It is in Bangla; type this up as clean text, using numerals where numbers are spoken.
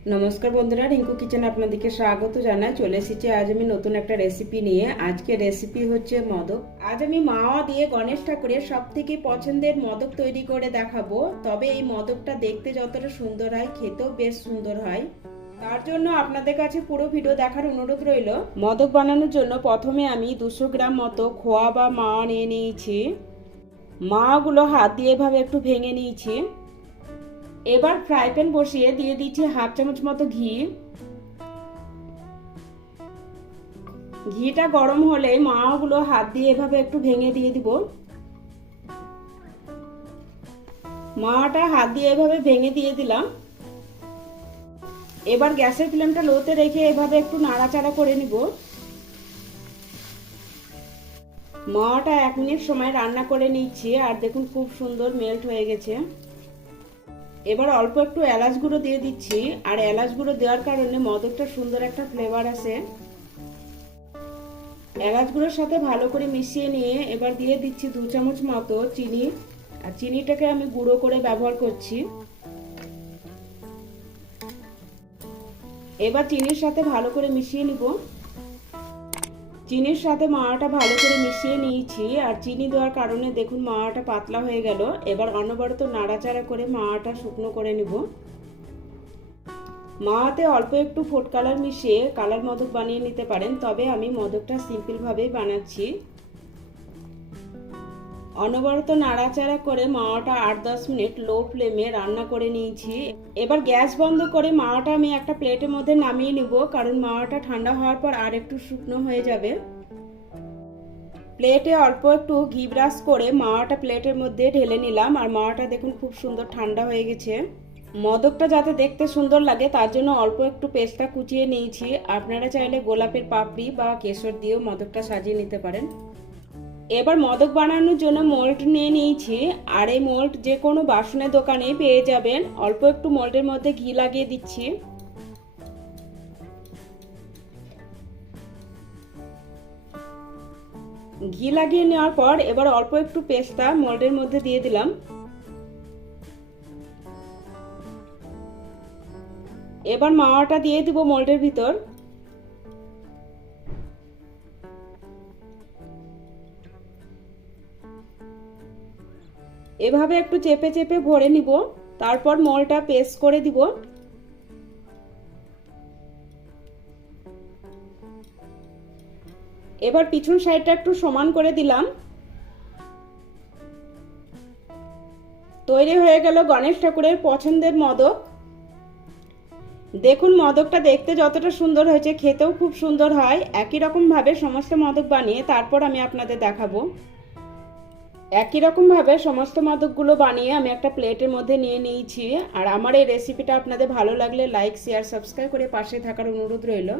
নমস্কার বন্ধুরা, রিঙ্কু কিচেন আপনাদেরকে স্বাগত জানাই। চলে এসেছি আজ আমি নতুন একটা রেসিপি নিয়ে। আজকে রেসিপি হচ্ছে মোদক। আজ আমি মাওয়া দিয়ে গণেশ ঠাকুরের সব থেকে পছন্দের মোদক তৈরি করে দেখাবো। তবে এই মোদকটা দেখতে যতটা সুন্দর হয়, খেতেও বেশ সুন্দর হয়। তার জন্য আপনাদের কাছে পুরো ভিডিও দেখার অনুরোধ রইল। মোদক বানানোর জন্য প্রথমে আমি 200 গ্রাম মতো খোয়া বা মাওয়া নিয়ে নিয়েছি। মাওয়াগুলো হাত দিয়ে এভাবে একটু ভেঙে নিয়েছি। এবার ফ্রাই প্যান বসিয়ে দিয়ে দিচ্ছি হাফ চামচ মতো ঘি। ঘিটা গরম হলে মাওয়াগুলো হাত দিয়ে এভাবে একটু ভেঙে দিয়ে দিব। মাওয়াটা হাত দিয়ে এভাবে ভেঙে দিয়ে দিলাম। এবার গ্যাসের ফ্লেমটা লোতে রেখে এভাবে একটু নাড়াচাড়া করে নিব। মাওয়াটা 1 মিনিট সময় রান্না করে নিচ্ছি, আর দেখুন খুব সুন্দর মেল্ট হয়ে গেছে। এবার অল্প একটু এলাচ গুঁড়ো দিয়ে দিচ্ছি, আর এলাচ গুঁড়ো দেওয়ার কারণে মোদকটা সুন্দর একটা ফ্লেভার আসে। এলাচ গুঁড়োর সাথে ভালো করে মিশিয়ে নিয়ে এবার দিয়ে দিচ্ছি 2 চামচ মতো চিনি। আর চিনিটাকে আমি গুঁড়ো করে ব্যবহার করছি। এবার চিনির সাথে ভালো করে মিশিয়ে নিব। চিনির সাথে মাওয়াটা ভালো করে মিশিয়ে নিয়েছি, আর চিনি দেওয়ার কারণে দেখুন মাওয়াটা পাতলা হয়ে গেল। এবার অনবরত নাড়াচাড়া করে মাওয়াটা শুকনো করে নিব। মাওয়াতে অল্প একটু ফুড কালার মিশিয়ে কালার মোদক বানিয়ে নিতে পারেন, তবে আমি মোদকটা সিম্পল ভাবেই বানাচ্ছি। অনবরত নাড়াচাড়া করে মাওয়াটা 8-10 মিনিট লো ফ্লেমে রান্না করে নিয়েছি। এবার গ্যাস বন্ধ করে মাওয়াটা আমি একটা প্লেটের মধ্যে নামিয়ে নিব, কারণ মাওয়াটা ঠান্ডা হওয়ার পর আর একটু শুকনো হয়ে যাবে। প্লেটে অল্প একটু ঘি ব্রাশ করে মাওয়াটা প্লেটের মধ্যে ঢেলে নিলাম। আর মাওয়াটা দেখুন খুব সুন্দর ঠান্ডা হয়ে গেছে। মোদকটা যাতে দেখতে সুন্দর লাগে তার জন্য অল্প একটু পেস্তা কুচিয়ে নিয়েছি। আপনারা চাইলে গোলাপের পাপড়ি বা কেশর দিয়েও মোদকটা সাজিয়ে নিতে পারেন। এবার মোদক বানানোর জন্য মোল্ড নিয়ে নিয়েছি, আর এই মোল্ড যে কোনো বাসনের দোকানে পেয়ে যাবেন। অল্প একটু মোল্ডের মধ্যে ঘি লাগিয়ে দিচ্ছি। ঘি লাগিয়ে নেওয়ার পর এবার অল্প একটু পেস্তা মোল্ডের মধ্যে দিয়ে দিলাম। এবার মাওয়াটা দিয়ে দিব মোল্ডের ভিতর। এভাবে একটু চেপে চেপে ভরে নিব, তারপর মোল্ডটা পেস্ট করে দিব। এবার পিছন সাইডটা একটু সমান করে দিলাম। তৈরি হয়ে গেল গণেশ ঠাকুরের পছন্দের মোদক। দেখুন মোদকটা দেখতে যতটা সুন্দর হয়েছে, খেতেও খুব সুন্দর হয়। একই রকম ভাবে সমস্ত মোদক বানিয়ে তারপর আমি আপনাদের দেখাবো। একই রকম ভাবে সমস্ত মোদকগুলো বানিয়ে আমি একটা প্লেটের মধ্যে নিয়ে নিয়েছি। আর আমার এই রেসিপিটা আপনাদের ভালো লাগলে লাইক, শেয়ার, সাবস্ক্রাইব করে পাশে থাকার অনুরোধ রইল।